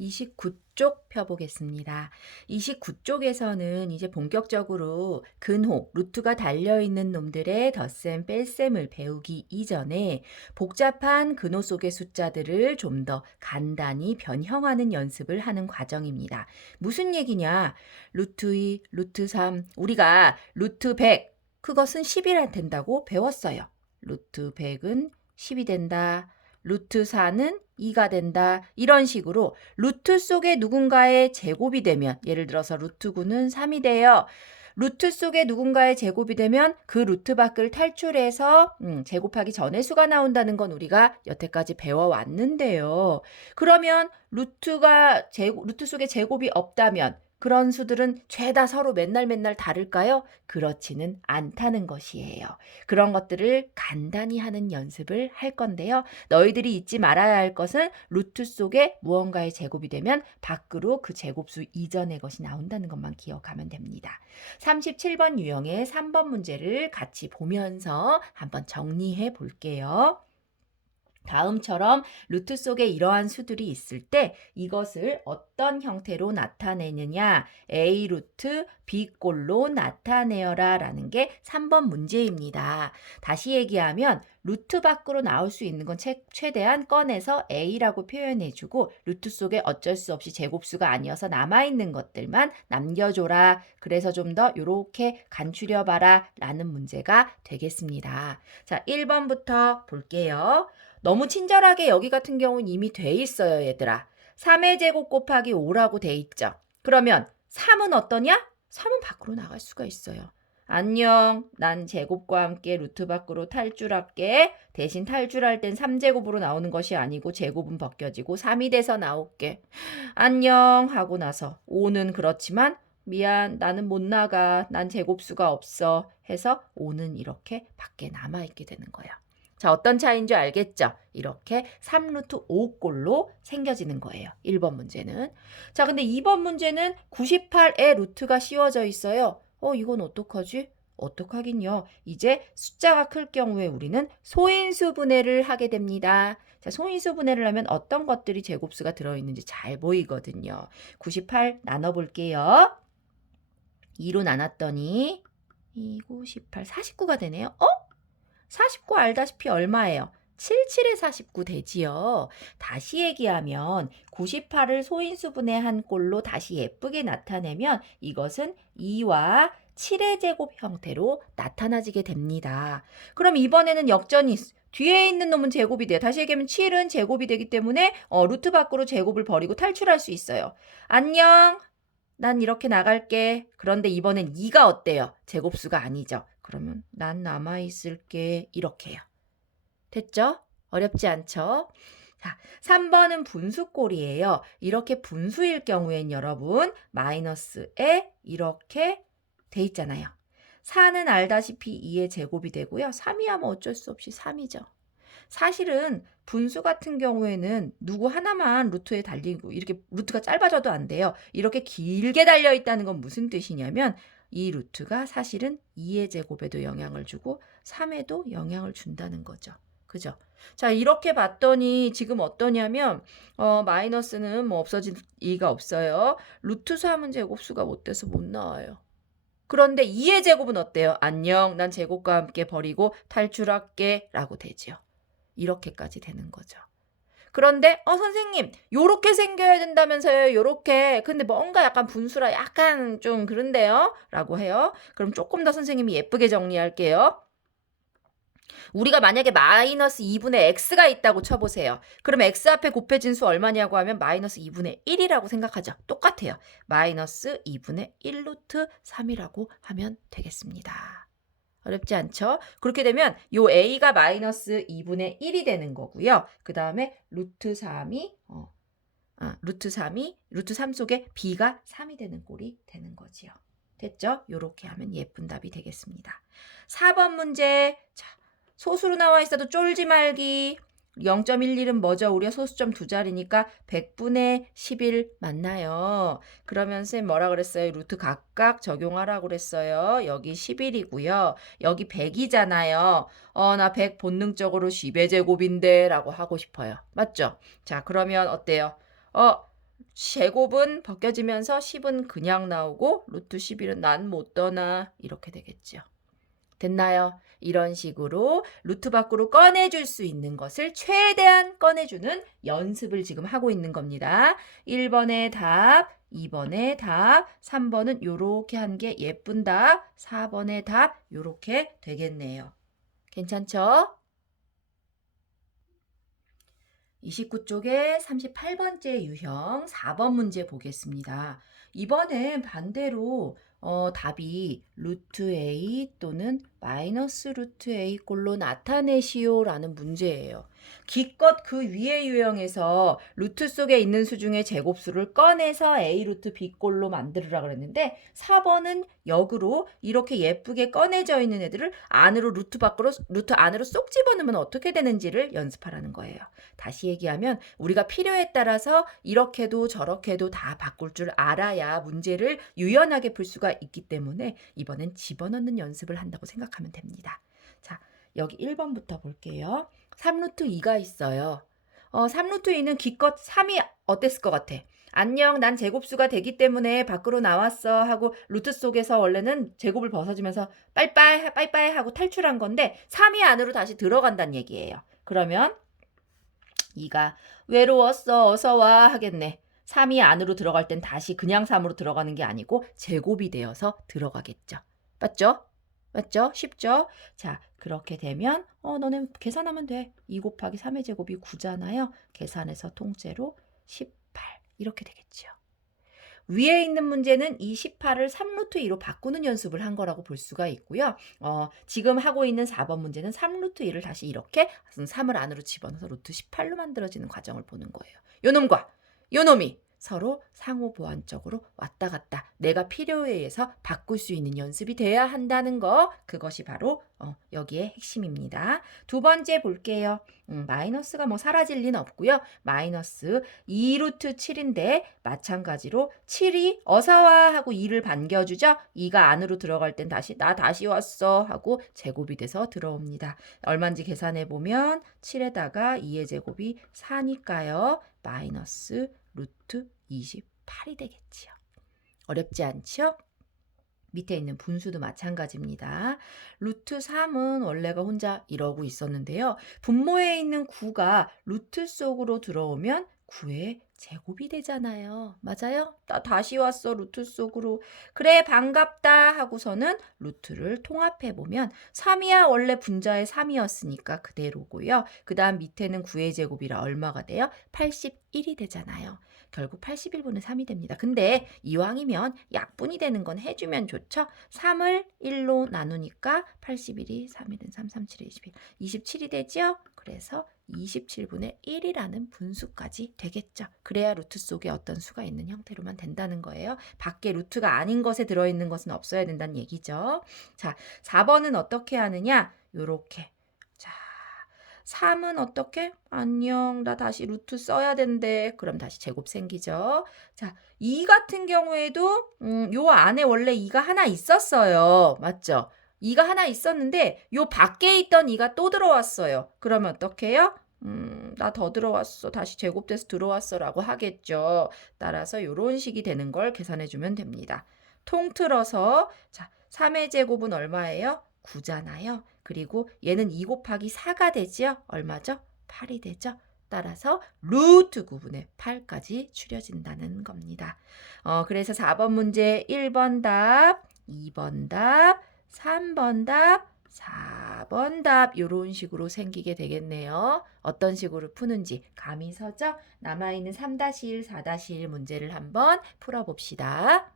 29쪽 펴보겠습니다. 29쪽에서는 이제 본격적으로 근호, 루트가 달려있는 놈들의 덧셈, 뺄셈을 배우기 이전에 복잡한 근호 속의 숫자들을 좀 더 간단히 변형하는 연습을 하는 과정입니다. 무슨 얘기냐? 루트 2, 루트 3, 우리가 루트 100, 그것은 10이라 된다고 배웠어요. 루트 100은 10이 된다. 루트 4는 2가 된다. 이런 식으로 루트 속에 누군가의 제곱이 되면, 예를 들어서 루트 9는 3이 돼요. 루트 속에 누군가의 제곱이 되면 그 루트 밖을 탈출해서 제곱하기 전에 수가 나온다는 건 우리가 여태까지 배워왔는데요. 그러면 루트 속에 제곱이 없다면 그런 수들은 죄다 서로 맨날 다를까요? 그렇지는 않다는 것이에요. 그런 것들을 간단히 하는 연습을 할 건데요. 너희들이 잊지 말아야 할 것은 루트 속에 무언가의 제곱이 되면 밖으로 그 제곱수 이전의 것이 나온다는 것만 기억하면 됩니다. 37번 유형의 3번 문제를 같이 보면서 한번 정리해 볼게요. 다음처럼 루트 속에 이러한 수들이 있을 때 이것을 어떤 형태로 나타내느냐, A 루트 B꼴로 나타내어라 라는 게 3번 문제입니다. 다시 얘기하면 루트 밖으로 나올 수 있는 건 최대한 꺼내서 A라고 표현해주고 루트 속에 어쩔 수 없이 제곱수가 아니어서 남아있는 것들만 남겨줘라. 그래서 좀 더 이렇게 간추려봐라 라는 문제가 되겠습니다. 자, 1번부터 볼게요. 너무 친절하게 여기 같은 경우는 이미 돼 있어요, 얘들아. 3의 제곱 곱하기 5라고 돼 있죠. 그러면 3은 어떠냐? 3은 밖으로 나갈 수가 있어요. 안녕, 난 제곱과 함께 루트 밖으로 탈출할게. 대신 탈출할 땐 3제곱으로 나오는 것이 아니고 제곱은 벗겨지고 3이 돼서 나올게. 안녕 하고 나서 5는 그렇지만 미안, 나는 못 나가. 난 제곱수가 없어. 해서 5는 이렇게 밖에 남아있게 되는 거야. 자, 어떤 차이인 줄 알겠죠? 이렇게 3루트 5꼴로 생겨지는 거예요. 1번 문제는. 자, 근데 2번 문제는 98의 루트가 씌워져 있어요. 이건 어떡하지? 어떡하긴요. 이제 숫자가 클 경우에 우리는 소인수 분해를 하게 됩니다. 자, 소인수 분해를 하면 어떤 것들이 제곱수가 들어있는지 잘 보이거든요. 98 나눠볼게요. 2로 나눴더니 2, 9, 18, 49가 되네요. 49 알다시피 얼마예요? 77에 49 되지요. 다시 얘기하면 98을 소인수분해 한 꼴로 다시 예쁘게 나타내면 이것은 2와 7의 제곱 형태로 나타나지게 됩니다. 그럼 이번에는 역전이 뒤에 있는 놈은 제곱이 돼요. 다시 얘기하면 7은 제곱이 되기 때문에 루트 밖으로 제곱을 버리고 탈출할 수 있어요. 안녕. 난 이렇게 나갈게. 그런데 이번엔 2가 어때요? 제곱수가 아니죠. 그러면 난 남아있을게. 이렇게요. 됐죠? 어렵지 않죠? 자, 3번은 분수꼴이에요. 이렇게 분수일 경우엔 여러분 마이너스에 이렇게 돼 있잖아요. 4는 알다시피 2의 제곱이 되고요. 3이 하면 어쩔 수 없이 3이죠. 사실은 분수 같은 경우에는 누구 하나만 루트에 달리고 이렇게 루트가 짧아져도 안 돼요. 이렇게 길게 달려 있다는 건 무슨 뜻이냐면 이 루트가 사실은 2의 제곱에도 영향을 주고 3에도 영향을 준다는 거죠. 그죠? 자, 이렇게 봤더니 지금 어떠냐면 마이너스는 뭐 없어질 이가 없어요. 루트 3은 제곱수가 못 돼서 못 나와요. 그런데 2의 제곱은 어때요? 안녕, 난 제곱과 함께 버리고 탈출할게 라고 되죠. 이렇게까지 되는 거죠. 그런데 선생님 요렇게 생겨야 된다면서요. 요렇게. 근데 뭔가 약간 분수라 약간 좀 그런데요. 라고 해요. 그럼 조금 더 선생님이 예쁘게 정리할게요. 우리가 만약에 마이너스 2분의 x가 있다고 쳐보세요. 그럼 x 앞에 곱해진 수 얼마냐고 하면 마이너스 2분의 1이라고 생각하죠. 똑같아요. 마이너스 2분의 1 루트 3이라고 하면 되겠습니다. 어렵지 않죠? 그렇게 되면 요 a가 마이너스 2분의 1이 되는 거고요. 그 다음에 루트 3이 루트 3 속에 b가 3이 되는 꼴이 되는 거지요. 됐죠? 요렇게 하면 예쁜 답이 되겠습니다. 4번 문제. 자, 소수로 나와 있어도 쫄지 말기. 0.11은 뭐죠? 우리가 소수점 두 자리니까 100분의 11 맞나요? 그러면 쌤 뭐라 그랬어요? 루트 각각 적용하라고 그랬어요. 여기 11이고요. 여기 100이잖아요. 나 100 본능적으로 10의 제곱인데 라고 하고 싶어요. 맞죠? 자, 그러면 어때요? 제곱은 벗겨지면서 10은 그냥 나오고 루트 11은 난 못 떠나 이렇게 되겠죠. 됐나요? 이런 식으로 루트 밖으로 꺼내줄 수 있는 것을 최대한 꺼내주는 연습을 지금 하고 있는 겁니다. 1번의 답, 2번의 답, 3번은 요렇게 한 게 예쁜 답, 4번의 답 요렇게 되겠네요. 괜찮죠? 29쪽에 38번째 유형 4번 문제 보겠습니다. 이번엔 반대로 답이 루트 A 또는 마이너스 루트 A 꼴로 나타내시오 라는 문제예요. 기껏 그 위의 유형에서 루트 속에 있는 수 중에 제곱수를 꺼내서 A 루트 B 꼴로 만들으라 그랬는데 4번은 역으로 이렇게 예쁘게 꺼내져 있는 애들을 안으로 루트 안으로 쏙 집어넣으면 어떻게 되는지를 연습하라는 거예요. 다시 얘기하면 우리가 필요에 따라서 이렇게도 저렇게도 다 바꿀 줄 알아야 문제를 유연하게 풀 수가 있기 때문에 이번엔 집어넣는 연습을 한다고 생각하면 됩니다. 자, 여기 1번부터 볼게요. 3루트 2가 있어요. 3루트 2는 기껏 3이 어땠을 것 같아? 안녕, 난 제곱수가 되기 때문에 밖으로 나왔어 하고 루트 속에서 원래는 제곱을 벗어주면서 빠이빠이 하고 탈출한 건데 3이 안으로 다시 들어간다는 얘기예요. 그러면 2가 외로웠어 어서 와 하겠네. 3이 안으로 들어갈 땐 다시 그냥 3으로 들어가는 게 아니고 제곱이 되어서 들어가겠죠. 맞죠? 맞죠? 쉽죠? 자, 그렇게 되면 너네 계산하면 돼. 2 곱하기 3의 제곱이 9잖아요. 계산해서 통째로 18 이렇게 되겠죠. 위에 있는 문제는 이 18을 3루트 2로 바꾸는 연습을 한 거라고 볼 수가 있고요. 지금 하고 있는 4번 문제는 3루트 2를 다시 이렇게 3을 안으로 집어넣어서 루트 18로 만들어지는 과정을 보는 거예요. 요놈과 요놈이 서로 상호 보완적으로 왔다 갔다 내가 필요에 의해서 바꿀 수 있는 연습이 돼야 한다는 거, 그것이 바로 여기에 핵심입니다. 두 번째 볼게요. 마이너스가 뭐 사라질 리는 없고요. 마이너스 2루트 7인데 마찬가지로 7이 어서와 하고 2를 반겨주죠. 2가 안으로 들어갈 땐 다시 나 다시 왔어 하고 제곱이 돼서 들어옵니다. 얼마인지 계산해보면 7에다가 2의 제곱이 4니까요. 마이너스 루트 28이 되겠지요. 어렵지 않죠? 밑에 있는 분수도 마찬가지입니다. 루트 3은 원래가 혼자 이러고 있었는데요. 분모에 있는 9가 루트 속으로 들어오면 9의 제곱이 되잖아요. 맞아요? 나 다시 왔어 루트 속으로. 그래 반갑다 하고서는 루트를 통합해보면 3이야 원래 분자의 3이었으니까 그대로고요. 그 다음 밑에는 9의 제곱이라 얼마가 돼요? 81이 되잖아요. 결국 81분의 3이 됩니다. 근데 이왕이면 약분이 되는 건 해주면 좋죠. 3을 1로 나누니까 81이 3일은 3, 3, 7에 21, 27이 되죠. 그래서 27분의 1이라는 분수까지 되겠죠. 그래야 루트 속에 어떤 수가 있는 형태로만 된다는 거예요. 밖에 루트가 아닌 것에 들어있는 것은 없어야 된다는 얘기죠. 자, 4번은 어떻게 하느냐? 요렇게. 자, 3은 어떻게? 안녕, 나 다시 루트 써야 된대. 그럼 다시 제곱 생기죠. 자, 2 같은 경우에도 요 안에 원래 2가 하나 있었어요. 맞죠? 2가 하나 있었는데 요 밖에 있던 2가 또 들어왔어요. 그러면 어떻게 해요? 나 더 들어왔어. 다시 제곱돼서 들어왔어 라고 하겠죠. 따라서 요런 식이 되는 걸 계산해 주면 됩니다. 통틀어서 자, 3의 제곱은 얼마예요? 9잖아요. 그리고 얘는 2 곱하기 4가 되죠? 얼마죠? 8이 되죠? 따라서 루트 9분의 8까지 추려진다는 겁니다. 그래서 4번 문제 1번 답, 2번 답, 3번 답, 4번 답 이런 식으로 생기게 되겠네요. 어떤 식으로 푸는지 감이 서죠? 남아있는 3-1, 4-1 문제를 한번 풀어봅시다.